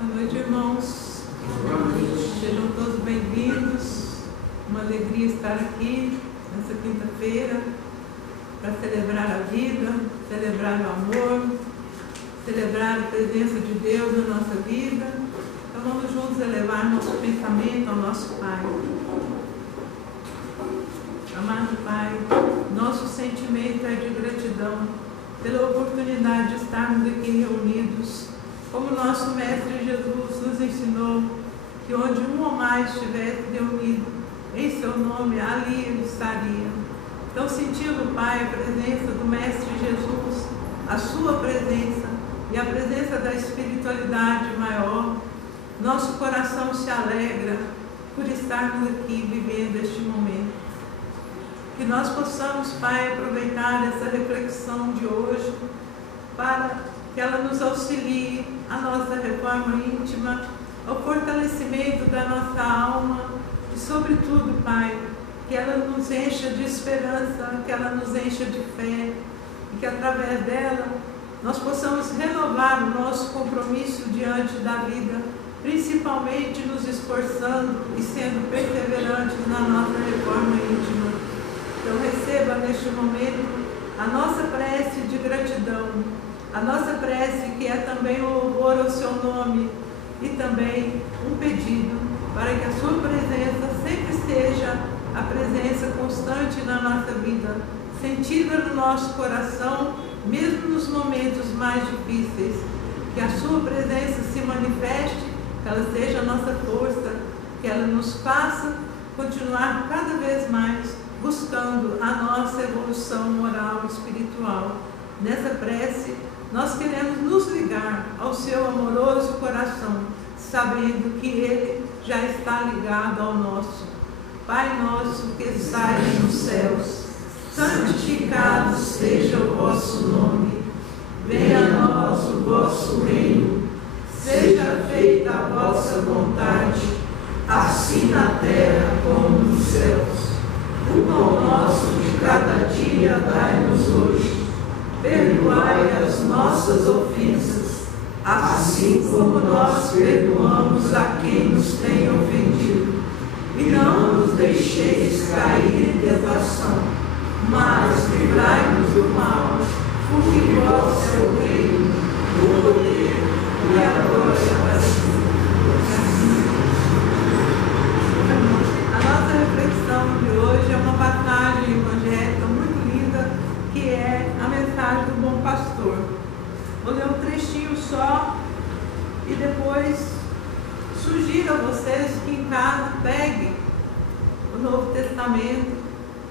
Boa noite, irmãos. Sejam todos bem-vindos. Uma alegria estar aqui nessa quinta-feira para celebrar a vida, celebrar o amor, celebrar a presença de Deus na nossa vida. Então vamos juntos elevar nosso pensamento ao nosso Pai. Amado Pai, nosso sentimento é de gratidão pela oportunidade de estarmos aqui reunidos. Como nosso Mestre Jesus nos ensinou que onde um ou mais estivesse reunido em seu nome, ali ele estaria. Então, sentindo, Pai, a presença do Mestre Jesus, a sua presença e a presença da espiritualidade maior, nosso coração se alegra por estarmos aqui vivendo este momento. Que nós possamos, Pai, aproveitar essa reflexão de hoje para que ela nos auxilie a nossa reforma íntima, ao fortalecimento da nossa alma e, sobretudo, Pai, que ela nos encha de esperança, que ela nos encha de fé e que, através dela, nós possamos renovar o nosso compromisso diante da vida, principalmente nos esforçando e sendo perseverantes na nossa reforma íntima. Então receba neste momento a nossa prece de gratidão, a nossa prece que é também um louvor ao seu nome e também um pedido para que a sua presença sempre seja a presença constante na nossa vida, sentida no nosso coração, mesmo nos momentos mais difíceis. Que a sua presença se manifeste, que ela seja a nossa força, que ela nos faça continuar cada vez mais buscando a nossa evolução moral e espiritual. Nessa prece, nós queremos nos ligar ao seu amoroso coração, sabendo que ele já está ligado ao nosso. Pai nosso que estais nos céus, santificado seja o vosso nome. Venha a nós o vosso reino. Seja feita a vossa vontade, assim na terra como nos céus. O pão nosso de cada dia dai-nos hoje. Perdoai as nossas ofensas, assim como nós perdoamos a quem nos tem ofendido. E não nos deixeis cair em tentação, mas livrai-nos do mal, porque vosso é o reino, o poder e a glória para sempre. A nossa reflexão de hoje é uma passagem evangélica muito linda, que é a mensagem do bom pastor. Vou ler um trechinho só e depois sugiro a vocês que em casa peguem o Novo Testamento,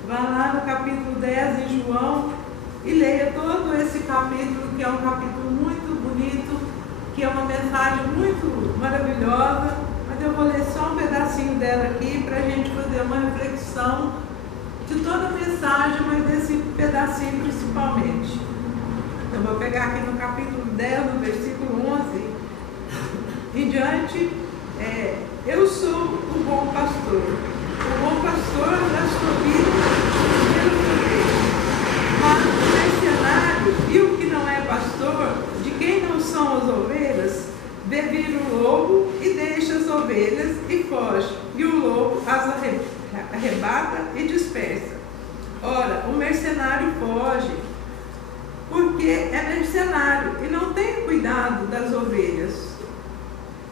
vá lá no capítulo 10 em João e leia todo esse capítulo, que é um capítulo muito bonito, que é uma mensagem muito maravilhosa. Mas eu vou ler só um pedacinho dela aqui para a gente fazer uma reflexão de toda a mensagem, mas desse pedacinho principalmente. Eu vou pegar aqui no capítulo 10, no versículo 11 em diante. Eu sou o bom pastor. O bom pastor da sua vida pelos ovelhas. Mas o mercenário e o que não é pastor, de quem não são as ovelhas, vê vir o lobo e deixa as ovelhas e foge, e o lobo as arrebata e dispersa. Ora, o mercenário foge, porque é mercenário e não tem cuidado das ovelhas.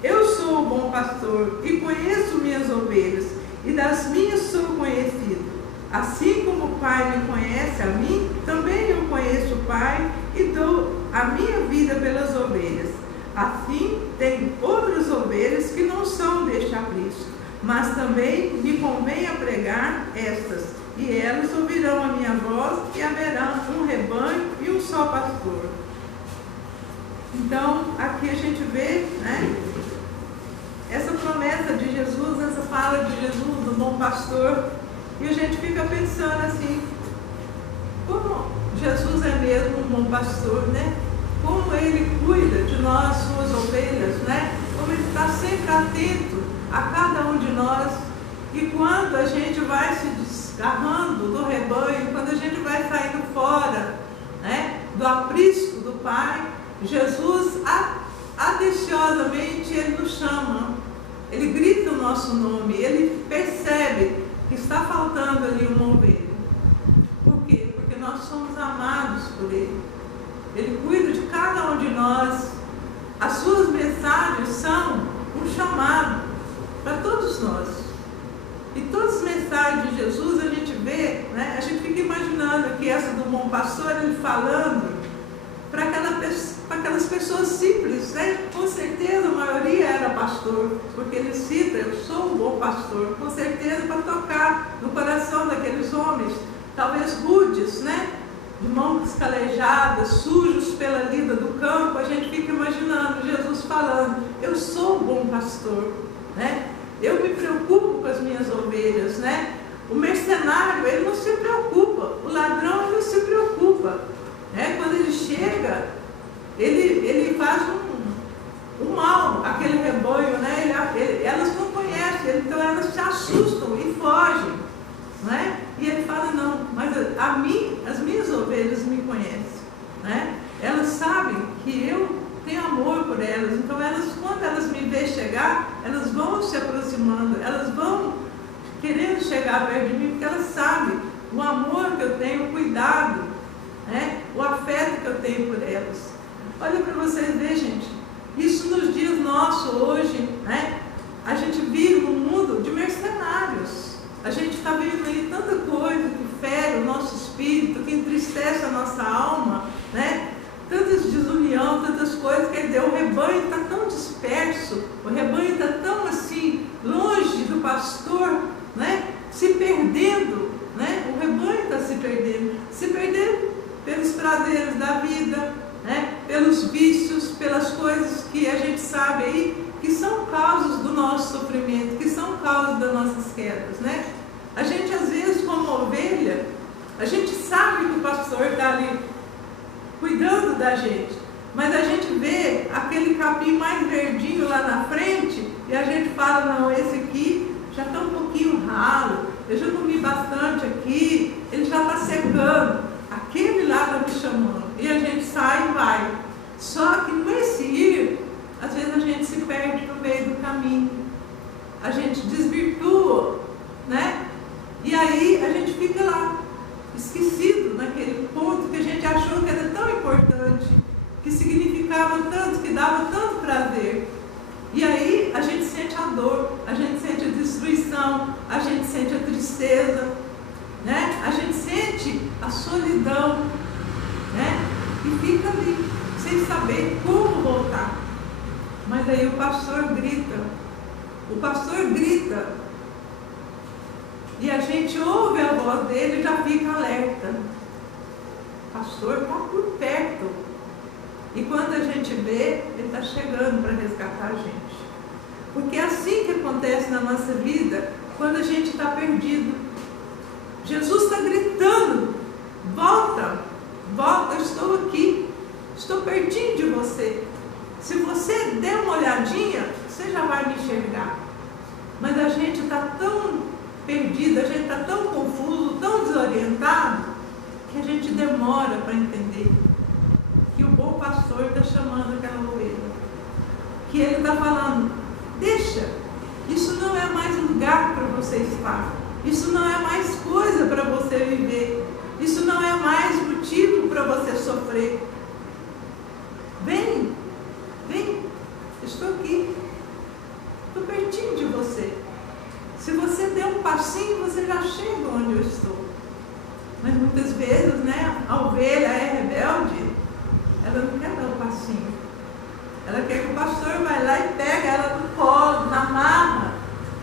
Eu sou o bom pastor e conheço minhas ovelhas, e das minhas sou conhecido. Assim como o Pai me conhece a mim, também eu conheço o Pai e dou a minha vida pelas ovelhas. Assim, tem outras ovelhas que não são deste aprisco, mas também me convém a pregar estas, e elas ouvirão a minha voz, e haverá um rebanho e um só pastor. Então, aqui a gente vê, essa promessa de Jesus, essa fala de Jesus, do bom pastor, e a gente fica pensando assim, como Jesus é mesmo um bom pastor, Como ele cuida de nós, suas ovelhas, Como ele está sempre atento a cada um de nós. E quando a gente vai se desgarrando do rebanho, quando a gente vai saindo fora, do aprisco do Pai, Jesus atenciosamente Ele nos chama, Ele grita o nosso nome, Ele percebe que está faltando ali uma ovelha. Por quê? Porque nós somos amados por Ele. Ele cuida de cada um de nós. As suas mensagens são um chamado para todos nós. E todas as mensagens de Jesus a gente vê, né? A gente fica imaginando aqui essa do bom pastor, ele falando para aquelas pessoas simples, né? Com certeza a maioria era pastor, porque ele cita, eu sou um bom pastor, com certeza para tocar no coração daqueles homens, talvez rudes, né? De mãos calejadas, sujos pela lida do campo. A gente fica imaginando Jesus falando, eu sou um bom pastor, né? Eu me preocupo com as minhas ovelhas, né? O mercenário, ele não se preocupa, o ladrão, ele não se preocupa, né? Quando ele chega, ele faz um mal àquele rebanho, né? Elas não conhecem, então elas se assustam e fogem, né? E ele fala, não, mas as minhas ovelhas me conhecem, né? Elas sabem que eu tenho amor por elas, então quando elas me veem chegar, elas vão se aproximando, elas vão querendo chegar perto de mim, porque elas sabem o amor que eu tenho, o cuidado, né? O afeto que eu tenho por elas. Olha para vocês verem, gente, isso nos dias nossos hoje, né? A gente vive um mundo de mercenários. A gente está vendo aí tanta coisa que fere o nosso espírito, que entristece a nossa alma, né? Tantas desunião, tantas coisas, quer dizer, o rebanho está tão disperso, o rebanho está tão assim, longe do pastor, né? Se perdendo, né? O rebanho está se perdendo pelos prazeres da vida, né? Pelos vícios, pelas coisas que a gente sabe aí, que são causas do nosso sofrimento, que são causas das nossas quedas, né? A gente às vezes, como ovelha, a gente sabe que o pastor está ali cuidando da gente, mas a gente vê aquele capim mais verdinho lá na frente e a gente fala, não, esse aqui já está um pouquinho ralo, eu já comi bastante aqui, ele já está secando, aquele lá está me chamando, e a gente sai e vai. Só que nesse ir, às vezes a gente se perde no meio do caminho, a gente desvirtua, né? E aí a gente fica lá, esquecido naquele ponto que a gente achou que era tão importante, que significava tanto, que dava tanto prazer. E aí a gente sente a dor, a gente sente a destruição, a gente sente a tristeza, né? A gente sente a solidão, né? E fica ali, sem saber como voltar. Mas aí o pastor grita, e a gente ouve a voz dele e já fica alerta. O pastor está por perto. E quando a gente vê, ele está chegando para resgatar a gente. Porque é assim que acontece na nossa vida, quando a gente está perdido. Jesus está gritando, volta, eu estou aqui, estou pertinho de você. Se você der uma olhadinha, você já vai me enxergar. Mas a gente está tão perdido, a gente está tão confuso, tão desorientado, que a gente demora para entender que o bom pastor está chamando aquela ovelha, que ele está falando, deixa, isso não é mais lugar para você estar, isso não é mais coisa para você viver, isso não é mais motivo para você sofrer. Vem, estou aqui, estou pertinho de você. Se você der um passinho, você já chega onde eu estou. Mas muitas vezes, né, a ovelha é rebelde, ela não quer dar um passinho. Ela quer que o pastor vá lá e pega ela no colo, na marra,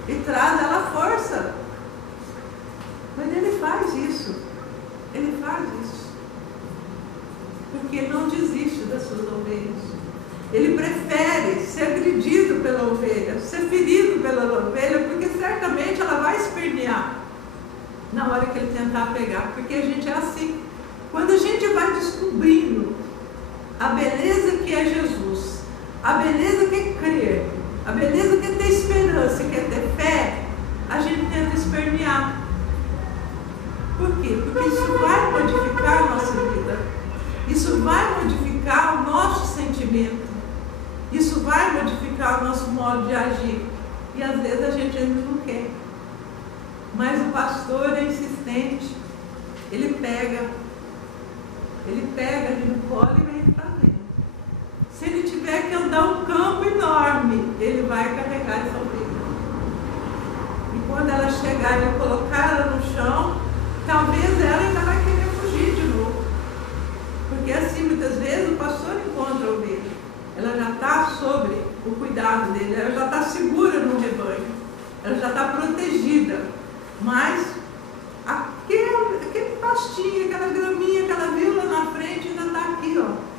e traz ela à força. Mas ele faz isso. Porque ele não desiste das suas ovelhas. Ele prefere ser agredido pela ovelha, ser ferido pela ovelha, porque certamente ela vai espernear na hora que ele tentar pegar, porque a gente é assim. Quando a gente vai descobrindo a beleza que é Jesus, a beleza que é crer, a beleza que é ter esperança, que é ter fé, a gente tenta espernear. Por quê? Porque isso vai modificar a nossa vida, isso vai modificar o nosso sentimento, isso modificar o nosso modo de agir. E às vezes a gente ainda não quer. Mas o pastor é insistente. Ele pega ali no colo e vem trazendo. Se ele tiver que andar um campo enorme, ele vai carregar essa ovelha. E quando ela chegar e eu colocar ela no chão, talvez ela ainda vai querer fugir de novo. Porque assim, muitas vezes o pastor encontra a ovelha. Ela já está sobre o cuidado dele, ela já está segura no rebanho, ela já está protegida. Mas aquele pastinho, aquela graminha que ela viu lá na frente ainda está aqui, ó.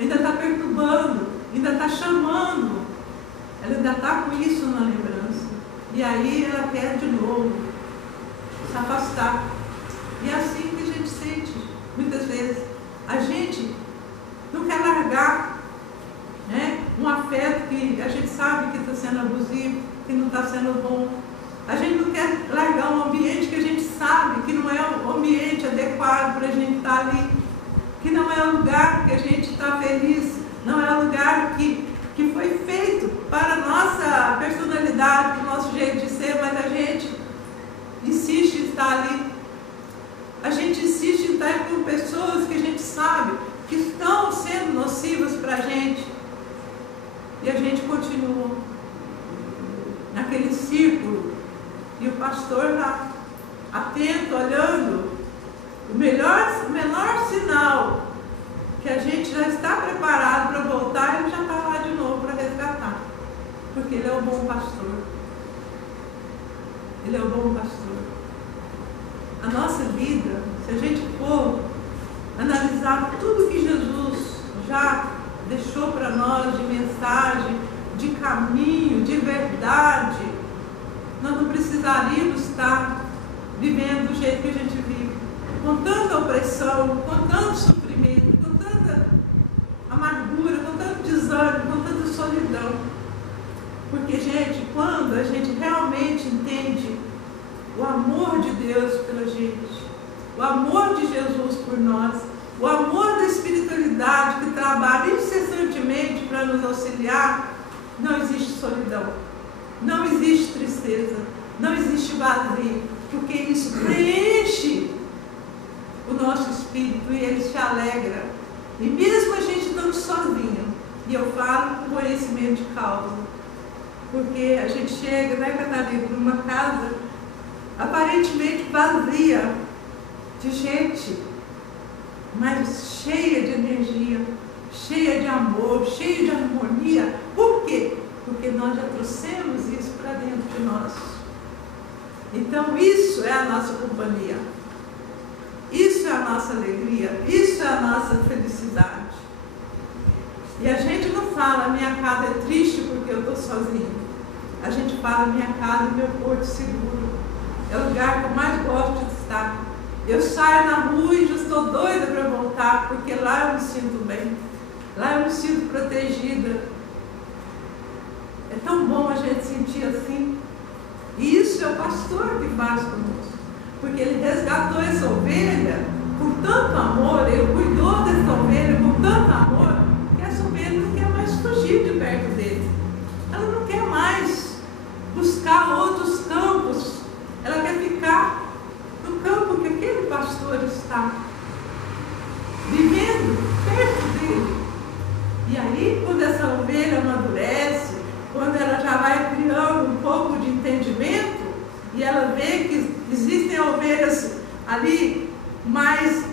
Ainda está perturbando, ainda está chamando. Ela ainda está com isso na lembrança. E aí ela quer de novo se afastar. E é assim que a gente sente, muitas vezes. A gente não quer largar, né, um afeto que a gente sabe que está sendo abusivo, que não está sendo bom. A gente não quer largar um ambiente que a gente sabe que não é o ambiente adequado para a gente estar ali, que não é o lugar que a gente está feliz, não é o lugar que foi feito para a nossa personalidade, para o nosso jeito de ser, mas a gente insiste em estar ali. A gente insiste em estar com pessoas que a gente sabe que estão sendo nocivas para a gente. E a gente continua naquele círculo. E o pastor lá, atento, olhando, o menor sinal que a gente já está preparado para voltar, ele já está lá de novo para resgatar. Porque ele é o bom pastor. Ele é o bom pastor. A nossa vida, se a gente for analisar tudo que Jesus já deixou para nós de mensagem, de caminho, de verdade, nós não precisaríamos estar vivendo do jeito que a gente vive, com tanta opressão, com tanto sofrimento, com tanta amargura, com tanto desânimo, com tanta solidão. Porque, gente, quando a gente realmente entende o amor de Deus pela gente, o amor de Jesus por nós, o amor da espiritualidade que trabalha incessantemente para nos auxiliar, não existe solidão, não existe tristeza, não existe vazio, porque isso preenche o nosso espírito e ele se alegra. E mesmo a gente estando sozinho, e eu falo com conhecimento de causa, porque a gente chega, né, Catarina, numa casa aparentemente vazia de gente, mas cheia de energia, cheia de amor, cheia de harmonia. Por quê? Porque nós já trouxemos isso para dentro de nós. Então isso é a nossa companhia, isso é a nossa alegria, isso é a nossa felicidade. E a gente não fala, minha casa é triste porque eu estou sozinho. A gente fala, minha casa é meu porto seguro, é o lugar que eu mais gosto de estar. Eu saio na rua e já estou doida para voltar, porque lá eu me sinto bem, lá eu me sinto protegida. É tão bom a gente sentir assim. E isso é o pastor que faz conosco, porque ele resgatou essa ovelha com tanto amor, ele cuidou dessa ovelha com tanto amor, que essa ovelha não quer mais fugir de perto dele. Ela não quer mais buscar outros campos, ela quer ficar no campo que aquele pastor está, vivendo perto dele. E aí, quando essa ovelha amadurece, quando ela já vai criando um pouco de entendimento, e ela vê que existem ovelhas ali mais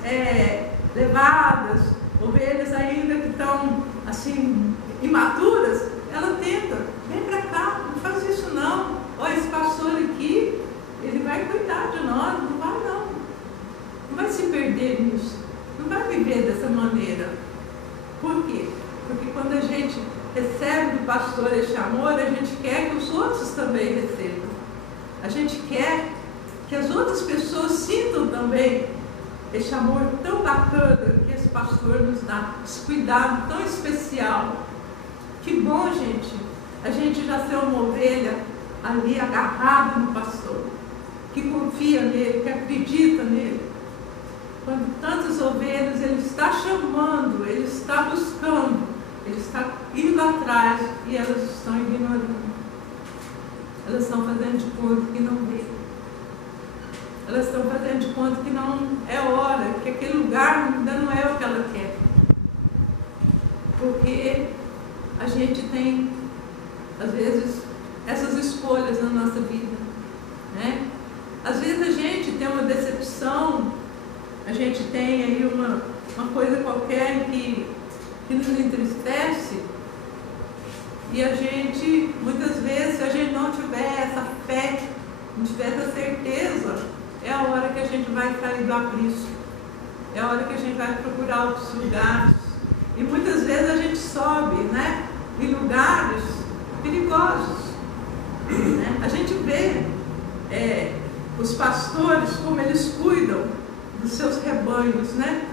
levadas, ovelhas ainda que estão assim, imaturas, ela tenta, vem para cá, não faz isso não, olha esse pastor aqui, ele vai cuidar de nós, não vai não, não vai se perder nisso, não vai viver dessa maneira. Por quê? Porque quando a gente recebe do pastor esse amor, a gente quer que os outros também recebam. A gente quer que as outras pessoas sintam também esse amor tão bacana que esse pastor nos dá, esse cuidado tão especial. Que bom, gente, a gente já ser uma ovelha ali agarrada no pastor, que confia nele, que acredita nele. Quando tantas ovelhas ele está chamando, ele está buscando, Ele está indo atrás e elas estão ignorando. Elas estão fazendo de conta que não vê. Elas estão fazendo de conta que não é hora, que aquele lugar ainda não é o que ela quer. Porque a gente tem, às vezes, essas escolhas na nossa vida, né? Às vezes a gente tem uma decepção, a gente tem aí uma coisa qualquer que nos entristece, e a gente, muitas vezes, se a gente não tiver essa fé, não tiver essa certeza, é a hora que a gente vai sair do aprisco, é a hora que a gente vai procurar outros lugares. E muitas vezes a gente sobe, né, em lugares perigosos, né? A gente vê os pastores, como eles cuidam dos seus rebanhos, né?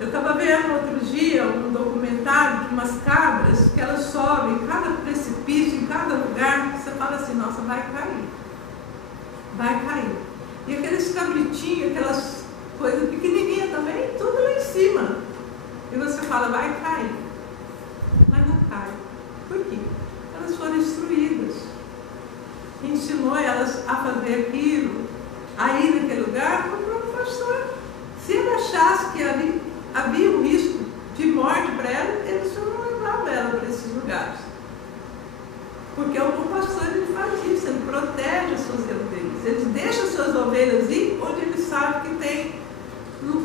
Eu estava vendo outro dia um documentário de umas cabras que elas sobem em cada precipício, em cada lugar, que você fala assim, nossa, vai cair. Vai cair. E aqueles cabritinhos, aquelas coisas pequenininhas também, tudo lá em cima. E você fala, vai cair. Mas não cai. Por quê? Elas foram instruídas. Ensinou elas a fazer aquilo, a ir naquele lugar, como o próprio pastor. Se ele achasse que ali havia um risco de morte para ela, ele só não levava ela para esses lugares. Porque o bom pastor, ele faz isso, ele protege as suas ovelhas. Ele deixa as suas ovelhas ir onde ele sabe que tem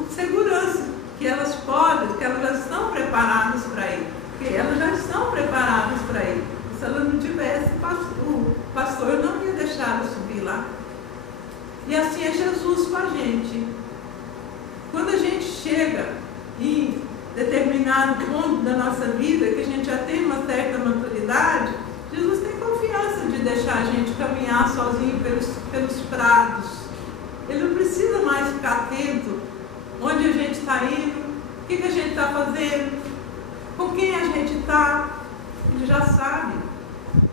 segurança, que elas podem, que elas já estão preparadas para ir. Porque elas já estão preparadas para ir. Se ela não tivesse, o pastor não ia deixar ela subir lá. E assim é Jesus com a gente. Quando a gente chega em determinado ponto da nossa vida, que a gente já tem uma certa maturidade, Jesus tem confiança de deixar a gente caminhar sozinho pelos prados. Ele não precisa mais ficar atento onde a gente está indo, o que a gente está fazendo, com quem a gente está. Ele já sabe.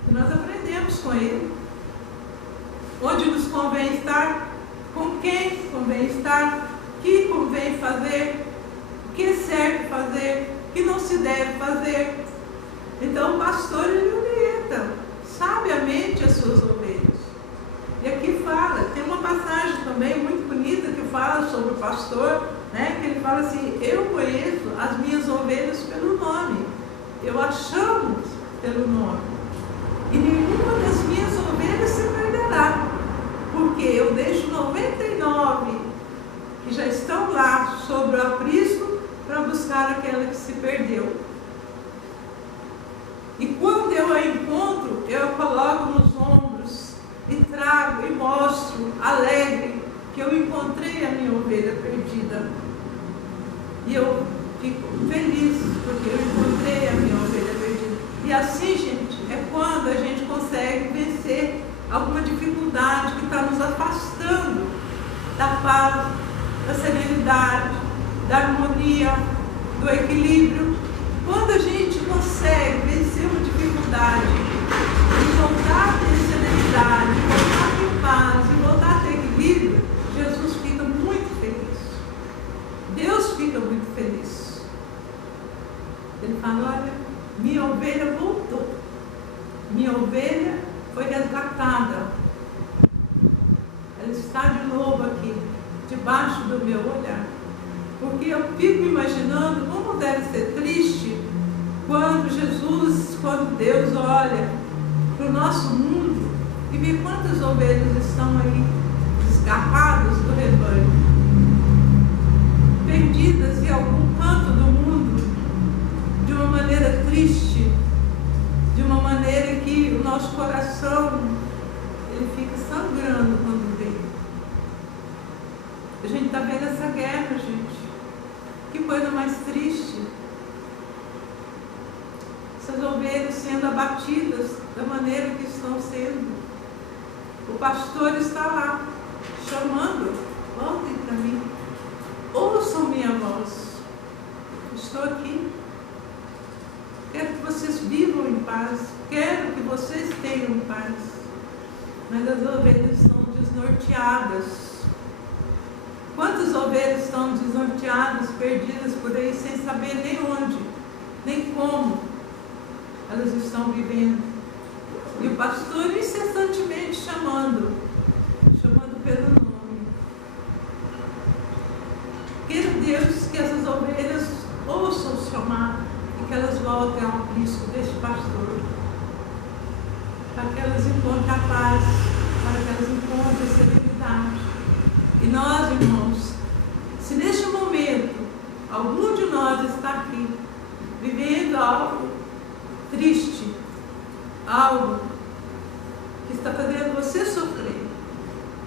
E nós aprendemos com ele. Onde nos convém estar, com quem convém estar, o que convém fazer, o que é certo fazer, o que não se deve fazer. Então o pastor, ele orienta sabiamente as suas ovelhas. E aqui fala, tem uma passagem também muito bonita que fala sobre o pastor, né, que ele fala assim, eu conheço as minhas ovelhas pelo nome, eu as chamo pelo nome, e nenhuma das minhas ovelhas se perderá, porque eu deixo 99 que já estão lá sobre o aprisco para buscar aquela que se perdeu. E quando eu a encontro, eu a coloco nos ombros e trago e mostro alegre que eu encontrei a minha ovelha perdida. E eu fico feliz porque eu encontrei a minha ovelha perdida. E assim, gente, é quando a gente consegue vencer alguma dificuldade que está nos afastando da paz, da serenidade, da harmonia, do equilíbrio. Quando a gente consegue vencer uma dificuldade e voltar a ter serenidade, voltar a ter paz e voltar a ter equilíbrio, Jesus fica muito feliz. Deus fica muito feliz. Ele fala, olha, minha ovelha voltou. Minha ovelha foi resgatada. Ela está de novo aqui, debaixo do meu olhar. Porque eu fico imaginando como deve ser triste quando Deus olha para o nosso mundo e vê quantas ovelhas estão aí escapadas do rebanho, perdidas em algum canto do mundo, de uma maneira triste, de uma maneira que o nosso coração ele fica sangrando quando vê. A gente está vendo essa guerra, gente. Que coisa mais triste. Essas ovelhas sendo abatidas da maneira que estão sendo. O pastor está lá, chamando, voltem para mim. Ouçam minha voz. Estou aqui. Quero que vocês vivam em paz. Quero que vocês tenham paz. Mas as ovelhas estão desnorteadas. Quantas ovelhas estão desnorteadas, perdidas por aí, sem saber nem onde nem como elas estão vivendo. E o pastor incessantemente chamando pelo nome. Queira Deus que essas ovelhas ouçam o chamado e que elas voltem ao aprisco deste pastor, para que elas encontrem a paz, para que elas encontrem a serenidade. E nós, irmãos, se neste momento algum de nós está aqui vivendo algo triste, algo que está fazendo você sofrer,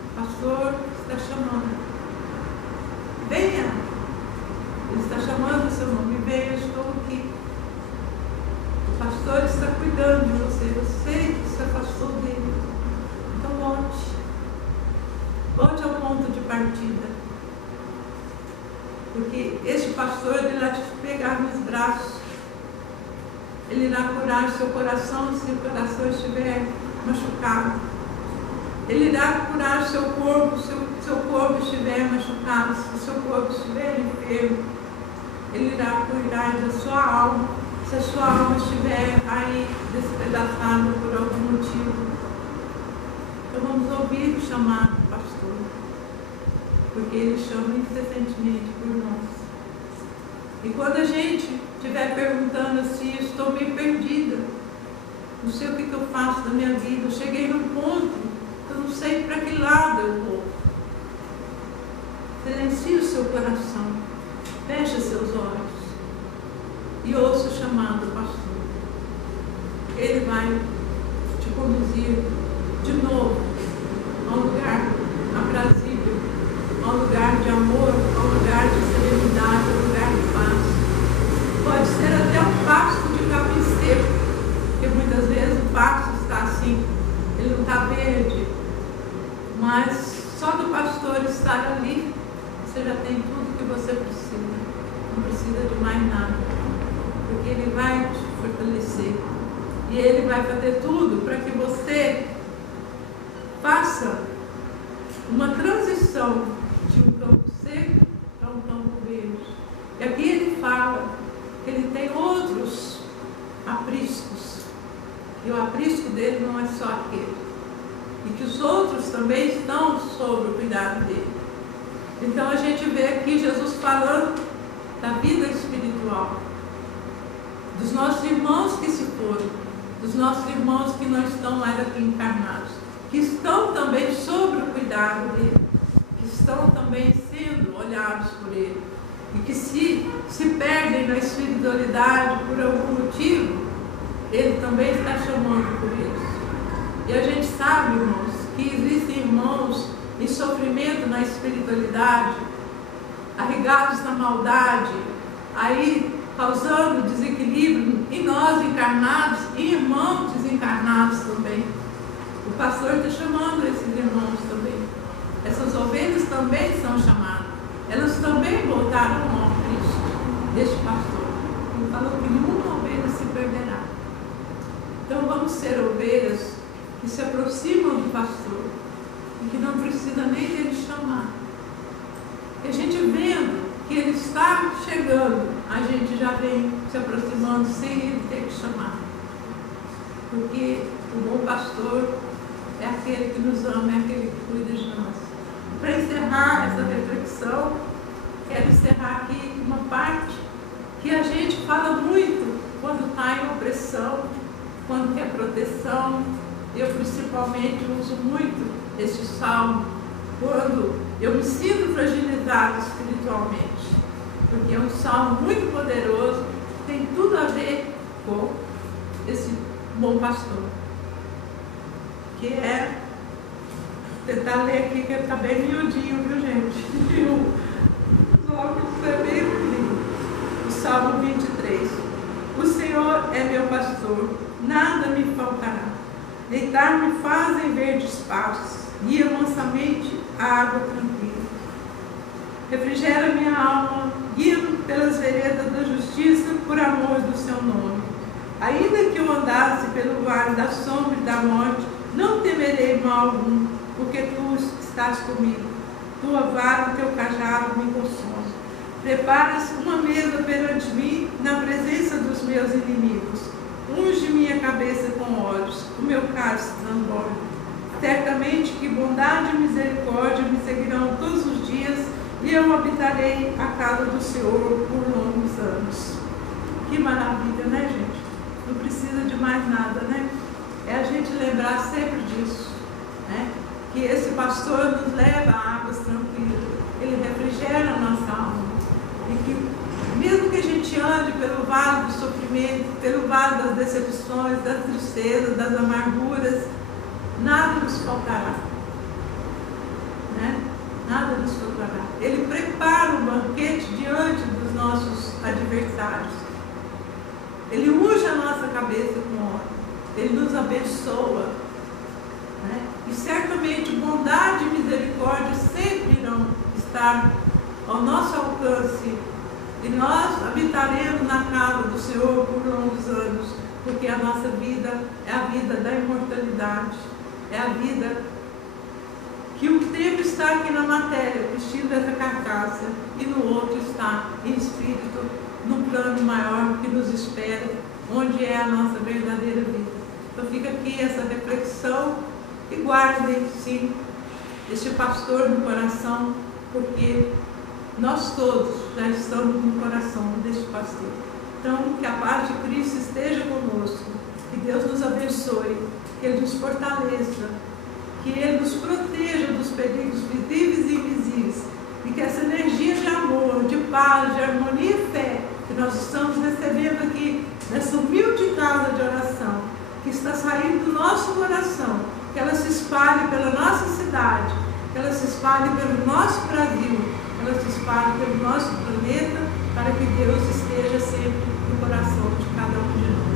o pastor está chamando. Venha, ele está chamando o seu nome. Venha, eu estou aqui. O pastor está cuidando de você, você que se afastou dele. Então volte ao ponto de partida, porque este pastor, ele irá te pegar nos braços, ele irá curar seu coração se o coração estiver machucado, ele irá curar seu corpo se o seu corpo estiver machucado, se o seu corpo estiver enfermo, ele irá cuidar da sua alma, se a sua alma estiver aí despedaçada por algum motivo. Então vamos ouvir o chamado do pastor, porque ele chama incessantemente por nós. E quando a gente estiver perguntando assim, estou meio perdida, não sei o que eu faço da minha vida, eu cheguei num ponto que eu não sei para que lado eu vou. Silencie o seu coração, feche seus olhos e ouça o chamado do pastor. Ele vai te conduzir de novo a um lugar aprazível, a um lugar de amor, a um lugar de serenidade, a um lugar de paz. Pode ser até um pasto de capim seco, porque muitas vezes o pasto está assim, ele não está verde, mas só do pastor estar ali, você já tem tudo que você precisa, não precisa de mais nada, porque ele vai te fortalecer e ele vai fazer tudo para que você faça uma transição de um campo seco para um campo verde. E aqui ele fala que ele tem outros apriscos, e o aprisco dele não é só aquele, e que os outros também estão sob o cuidado dele. Então a gente vê aqui Jesus falando da vida espiritual, dos nossos irmãos que se foram, dos nossos irmãos que não estão mais aqui encarnados, que estão também sob o cuidado dele, que estão também sendo olhados por ele, e que se perdem na espiritualidade por algum motivo, ele também está chamando por eles. E a gente sabe, irmãos, que existem irmãos em sofrimento na espiritualidade, arregados na maldade, aí causando desequilíbrio em nós encarnados e irmãos desencarnados também. O pastor está chamando esses irmãos também. Essas ovelhas também são chamadas. Elas também voltaram ao Cristo deste pastor. Ele falou que nenhuma ovelha se perderá. Então vamos ser ovelhas que se aproximam do pastor e que não precisa nem dele chamar. E a gente vendo que ele está chegando, a gente já vem se aproximando sem ele ter que chamar. Porque o bom pastor é aquele que nos ama, é aquele que cuida de nós. Para encerrar essa reflexão, quero encerrar aqui uma parte que a gente fala muito quando está em opressão, quando quer proteção. Eu principalmente uso muito este salmo quando eu me sinto fragilizado espiritualmente, porque é um salmo muito poderoso, tem tudo a ver com esse bom pastor, que é, tentar ler aqui que ele está bem miudinho, viu gente? Os óculos é bem lindo. O Salmo 23. O Senhor é meu pastor, nada me faltará. Deitar-me fazem verdes pastos, guia mansamente a água tranquila. Refrigera minha alma, guia-me pelas veredas da justiça, por amor do seu nome. Ainda que eu andasse pelo vale da sombra e da morte, não temerei mal algum, porque tu estás comigo. Tua vara e teu cajado me consolam. Preparas uma mesa perante mim na presença dos meus inimigos. Unge minha cabeça com óleos, o meu cálice transborda. Certamente que bondade e misericórdia me seguirão todos os dias, e eu habitarei a casa do Senhor por longos anos. Que maravilha, né, gente? Não precisa de mais nada, né? É a gente lembrar sempre disso, né? Que esse pastor nos leva a águas tranquilas, ele refrigera a nossa alma. E que mesmo que a gente ande pelo vale do sofrimento, pelo vale das decepções, das tristezas, das amarguras, nada nos faltará, né? Nada nos faltará. Ele prepara um banquete diante dos nossos adversários. Ele unge a nossa cabeça com óleo. Ele nos abençoa, né? E certamente bondade e misericórdia sempre irão estar ao nosso alcance. E nós habitaremos na casa do Senhor por longos anos, porque a nossa vida é a vida da imortalidade, é a vida que um tempo está aqui na matéria, vestindo essa carcaça, e no outro está em espírito, num plano maior que nos espera, onde é a nossa verdadeira vida. Então fica aqui essa reflexão e guardem, sim, este pastor no coração, porque nós todos já estamos no coração deste pastor. Então, que a paz de Cristo esteja conosco, que Deus nos abençoe, que Ele nos fortaleça, que Ele nos proteja dos perigos visíveis e invisíveis, e que essa energia de amor, de paz, de harmonia e fé que nós estamos recebendo aqui nessa humilde casa de oração, que está saindo do nosso coração, que ela se espalhe pela nossa cidade, que ela se espalhe pelo nosso Brasil, que ela se espalhe pelo nosso planeta, para que Deus esteja sempre no coração de cada um de nós.